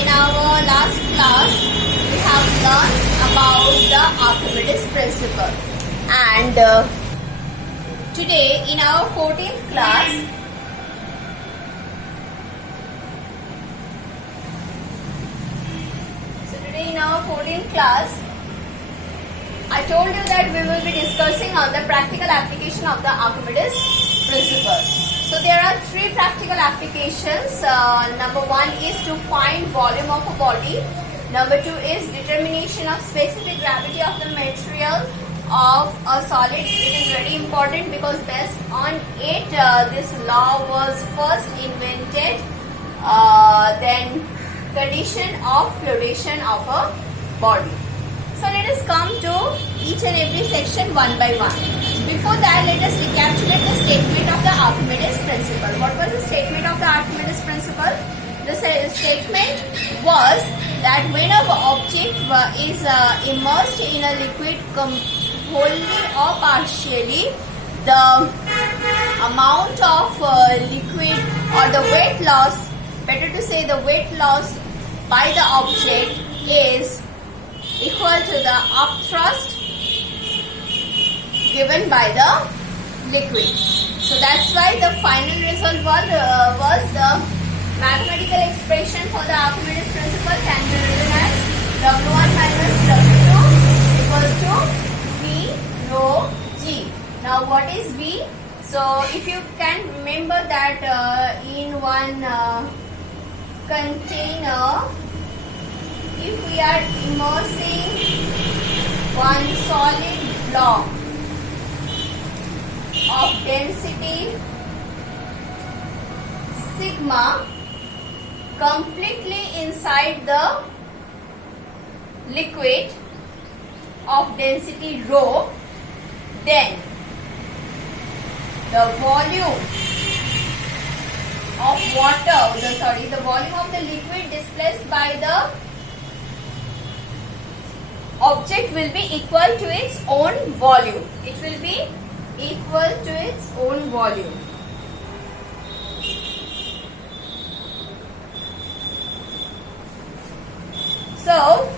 in our last class, we have learned about the Archimedes principle, and today in our 14th class, I told you that we will be discussing on the practical application of the Archimedes principle. So there are three practical applications. Number one is to find volume of a body. Number two is determination of specific gravity of the material of a solid. It is very important because based on it, this law was first invented. Then condition of fluoridation of a body. So let us come to each and every section one by one. Before that, let us recapitulate the statement of the Archimedes principle. What was the statement of the Archimedes principle? The statement was that when an object is immersed in a liquid wholly or partially, the amount of liquid or the weight loss, better to say the weight loss by the object is equal to the upthrust given by the liquid. So that's why the final result was the mathematical expression for the Archimedes principle can be written as W1 minus W2 equals to V rho G. Now what is V? So if you can remember that in one container, if we are immersing one solid block of density sigma completely inside the liquid of density rho, then the volume of the volume of the liquid displaced by the object will be equal to its own volume. It will be equal to its own volume. So,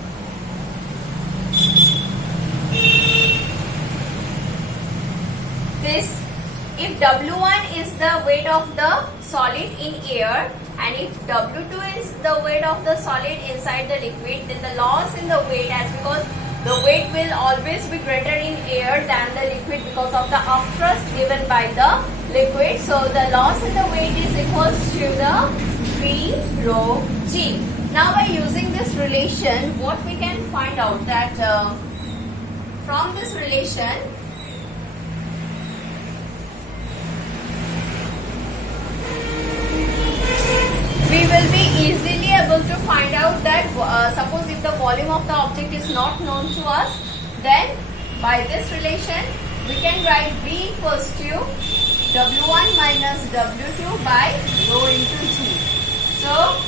if W1 is the weight of the solid in air, and if W2 is the weight of the solid inside the liquid, then the loss in the weight, as because the weight will always be greater in air than the liquid because of the upthrust given by the liquid. So the loss in the weight is equals to the V rho G. Now by using this relation, what we can find out that from this relation, we will be easily able to find out that suppose if the volume of the object is not known to us, then by this relation we can write V equals to W1 minus W2 by rho into G. So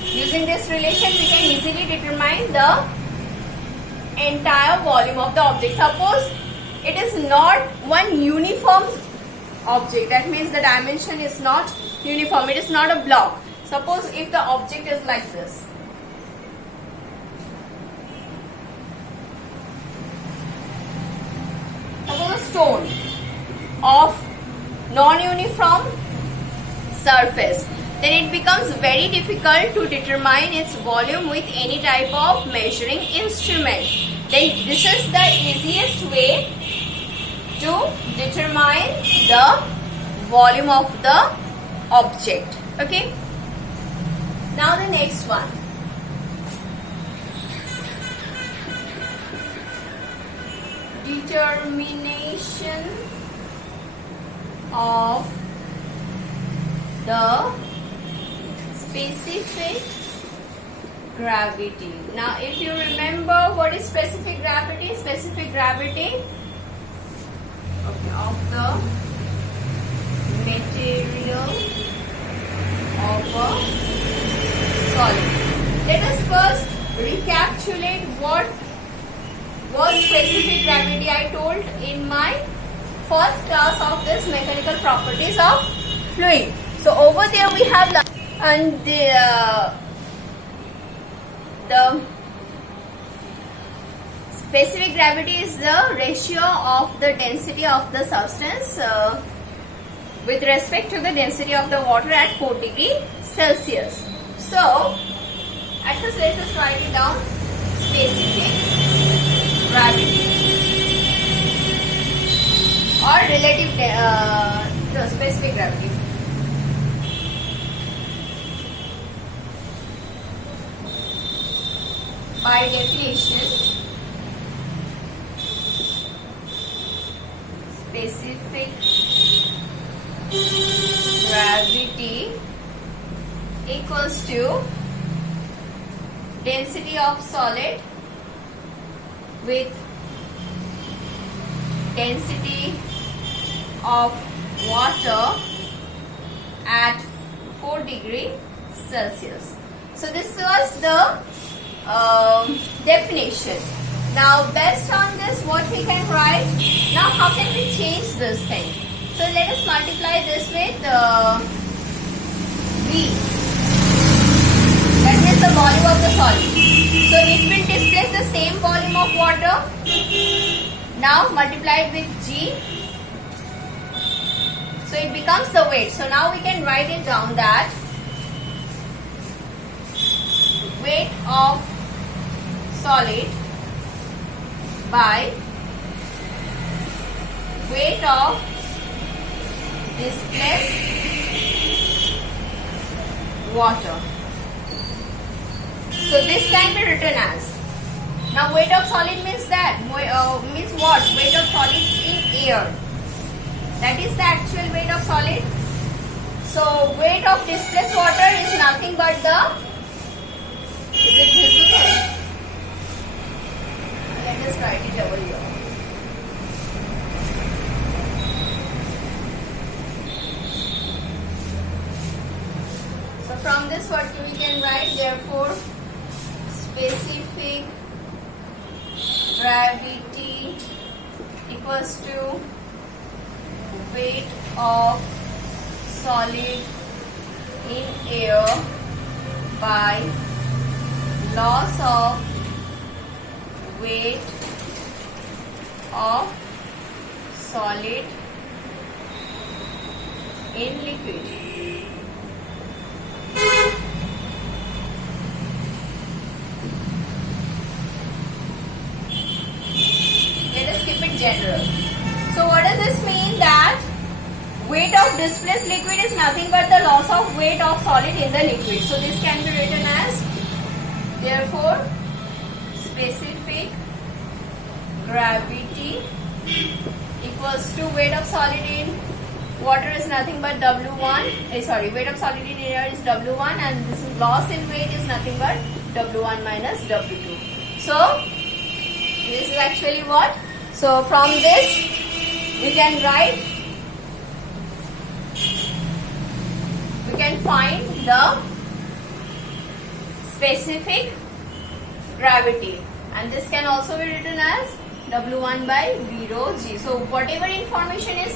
using this relation we can easily determine the entire volume of the object. Suppose it is not one uniform object, that means the dimension is not uniform, it is not a block. Suppose if the object is like this. Suppose a stone of non-uniform surface, then it becomes very difficult to determine its volume with any type of measuring instrument. Then this is the easiest way to determine the volume of the object. Okay. Now the next one. Determination of the specific gravity. Now if you remember what is specific gravity? Specific gravity of the material of a solid. Let us first recapitulate what was specific gravity. I told in my first class of this mechanical properties of fluid. So over there we have the the specific gravity is the ratio of the density of the substance with respect to the density of the water at 4 degrees Celsius. So, at first let us write it down. Specific gravity or relative no, specific gravity. By definition, specific gravity equals to density of solid with density of water at 4 degrees Celsius. So this was the definition. Now based on this, what we can write? Now how can we change this thing? So let us multiply this with V. That is the volume of the solid. So it will displace the same volume of water. Now multiply it with G. So it becomes the weight. So now we can write it down that weight of solid by weight of displaced water. So this can be written as, now weight of solid means that, means what? Weight of solid in air. That is the actual weight of solid. So weight of displaced water is nothing but the, is it visible? Let us write it over here. So from this what we can write, therefore specific gravity equals to weight of solid in air by loss of weight of solid in liquid. Let us keep it general. So what does this mean? That weight of displaced liquid is nothing but the loss of weight of solid in the liquid. So this can be written as, therefore specific gravity equals to weight of solid in water is nothing but W1, weight of solid in air is W1, and this is loss in weight is nothing but W1 minus W2. So this is actually what? So from this we can write, we can find the specific gravity, and this can also be written as W1 by V rho G. So whatever information is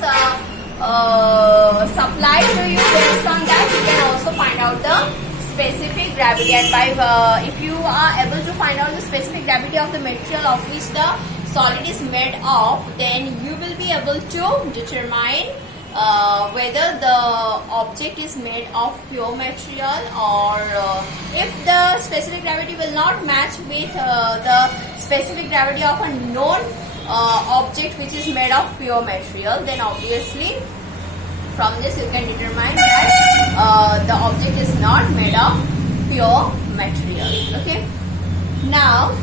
supplied to you, based on that you can also find out the specific gravity, and by if you are able to find out the specific gravity of the material of which the solid is made of, then you will be able to determine whether the object is made of pure material, or if the specific gravity will not match with the specific gravity of a known object which is made of pure material, then obviously from this you can determine that the object is not made of pure material. Okay. Now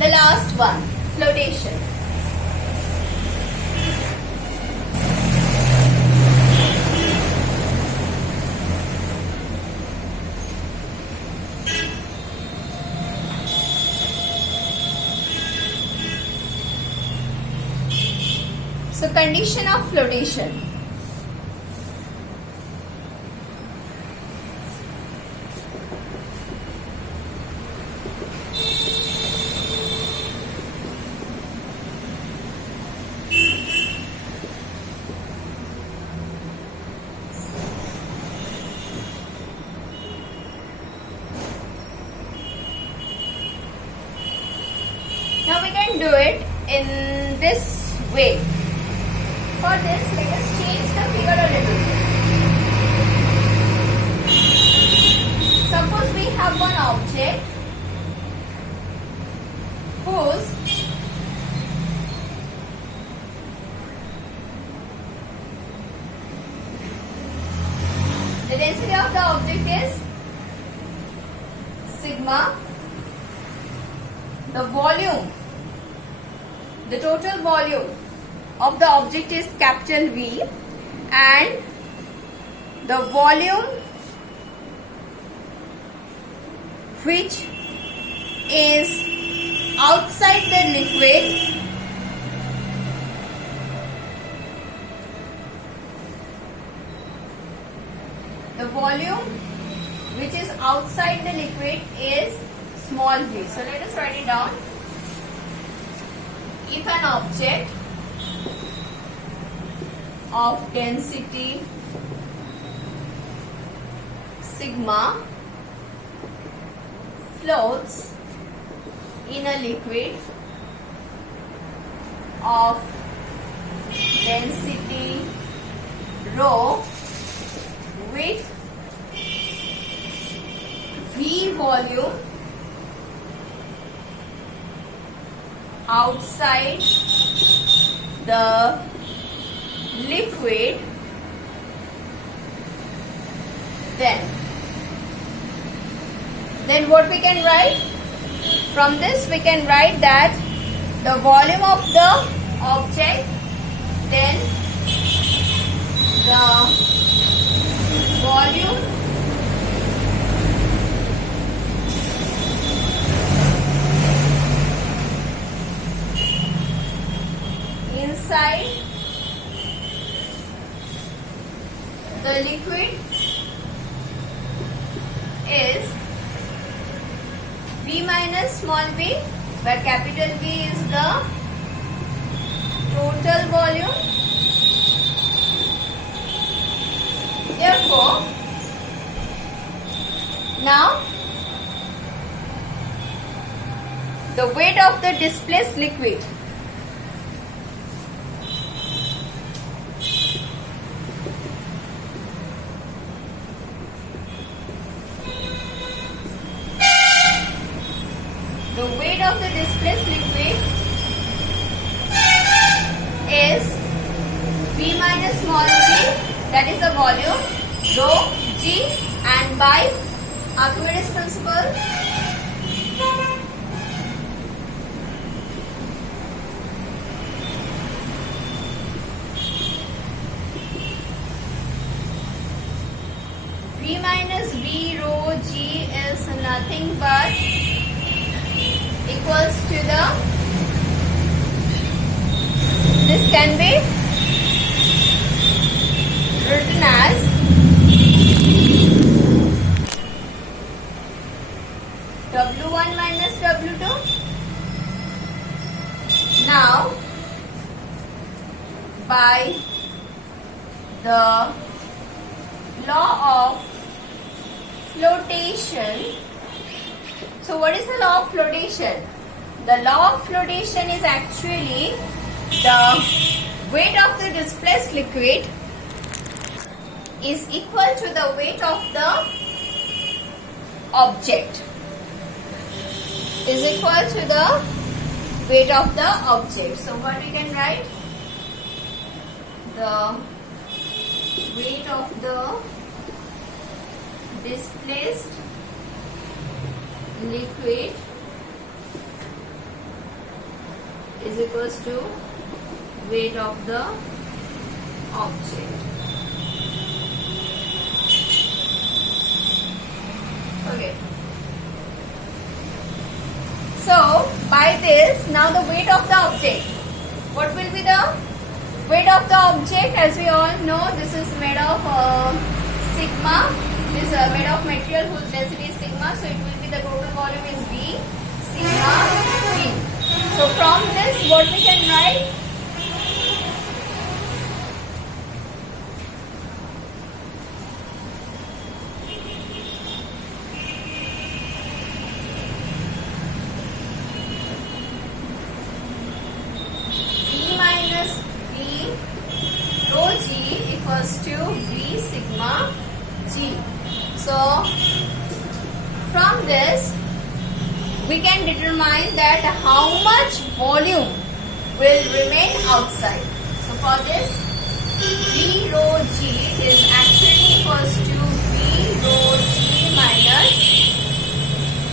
the last one, flotation. So condition of flotation. do it in this way. For this, let us change the figure a little bit. Suppose we have one object whose the density of the object is sigma. The volume, the total volume of the object is capital V, and the volume which is outside the liquid is small v. So let us write it down. If an object of density sigma floats in a liquid of density rho with V volume outside the liquid, then what we can write? From this we can write that the volume of the object, then the volume inside the liquid is V minus small v, where capital V is the total volume. Therefore, now the weight of the displaced liquid is V minus small v, that is the volume, rho g, and by Archimedes principle V minus V rho g is nothing but equals to this can be written as W1 minus W2. Now, by the law of flotation, so what is the law of flotation? The law of flotation is actually the weight of the displaced liquid is equal to the weight of the object. Is equal to the weight of the object. So what we can write? The weight of the displaced liquid is equals to weight of the object. Okay. So by this, now the weight of the object. What will be the weight of the object? As we all know, this is made of sigma. This is made of material whose density is sigma. So it will be the total volume is V sigma V. So from this, what we can write? G. So from this we can determine that how much volume will remain outside. So for this, V rho G is actually equals to V rho G minus,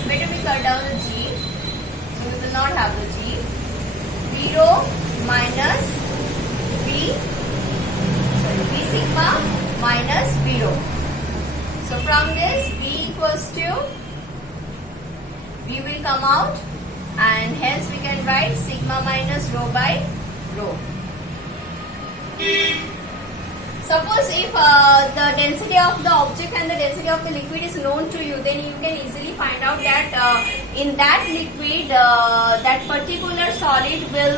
better we cut down the G, so we will not have the G, V rho minus V sigma minus V rho. So from this, V equals to, V will come out, and hence we can write sigma minus rho by rho. Suppose if the density of the object and the density of the liquid is known to you, then you can easily find out that in that liquid, that particular solid will,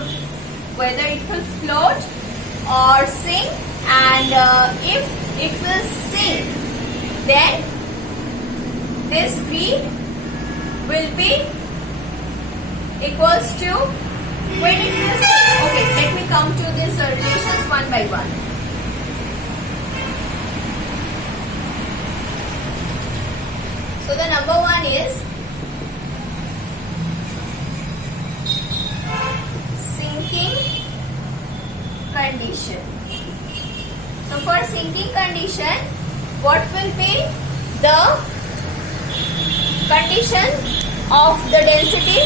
whether it will float or sink, and if it will sink, then this V will be equals to, when it will sink, okay, let me come to these relations one by one. So the number one is sinking condition. So for sinking condition, what will be the condition of the density?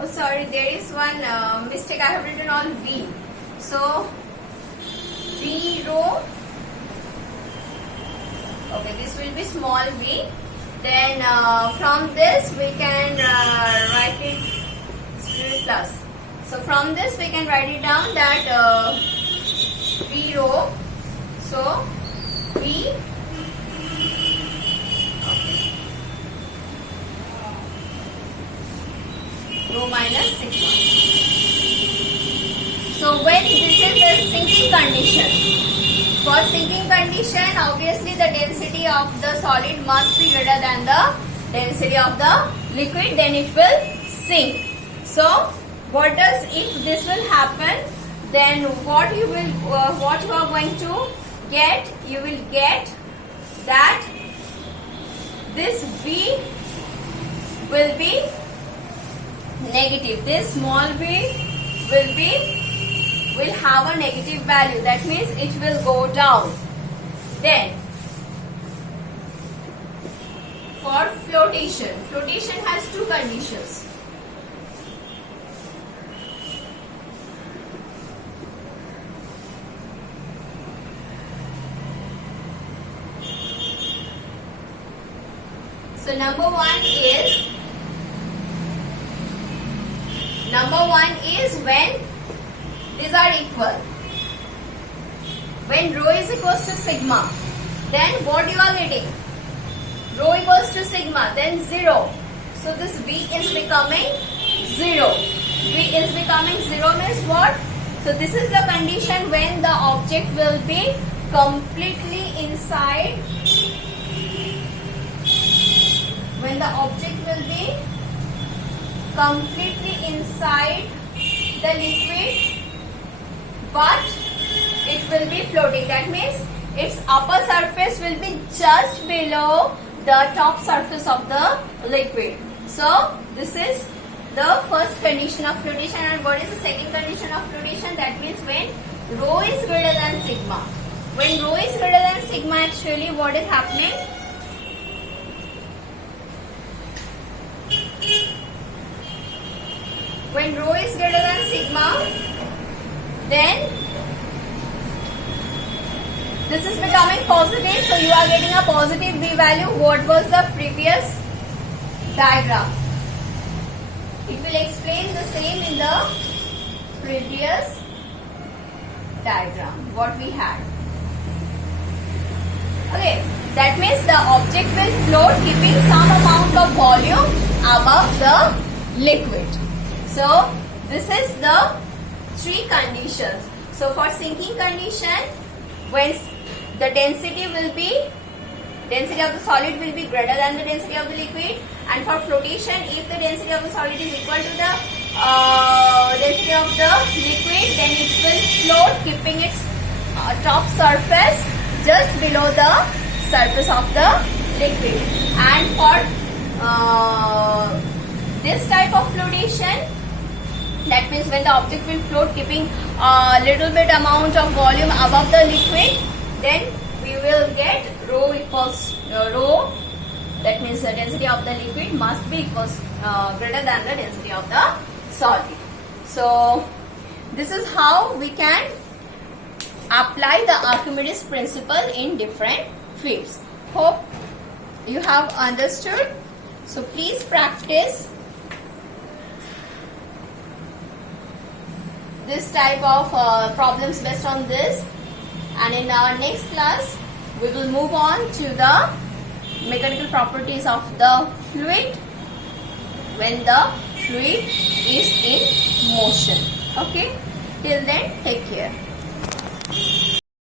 Oh sorry, there is one mistake, I have written on V. So V rho, okay, this will be small v. Then from this we can write it plus. So from this we can write it down that V rho. So V, okay, rho minus sigma. So when this is the sinking condition. For sinking condition, obviously the density of the solid must be greater than the density of the liquid, then it will sink. So what does, if this will happen, then what you are going to get, you will get that this V will be negative, this small v will have a negative value, that means it will go down. Then for flotation, flotation has two conditions. So number one is when these are equal. When rho is equals to sigma, then what you are getting? Rho equals to sigma, then 0. So this V is becoming 0. V is becoming 0 means what? So this is the condition when the object will be completely inside. When the object will be completely inside the liquid, but it will be floating. That means its upper surface will be just below the top surface of the liquid. So this is the first condition of flotation. And what is the second condition of flotation? That means when rho is greater than sigma. When rho is greater than sigma, actually what is happening? When rho is greater than sigma, then this is becoming positive, so you are getting a positive V value. What was the previous diagram? It will explain the same in the previous diagram what we had. Okay, that means the object will float keeping some amount of volume above the liquid. So this is the three conditions. So for sinking condition, when the density of the solid will be greater than the density of the liquid, and for flotation, if the density of the solid is equal to the density of the liquid, then it will float keeping its top surface just below the surface of the liquid. And for this type of flotation, that means when the object will float keeping a little bit amount of volume above the liquid, then we will get rho equals rho. That means the density of the liquid must be equals greater than the density of the solid. So this is how we can apply the Archimedes principle in different fields. Hope you have understood. So please practice this type of problems based on this, and in our next class we will move on to the mechanical properties of the fluid when the fluid is in motion. Okay, till then, take care.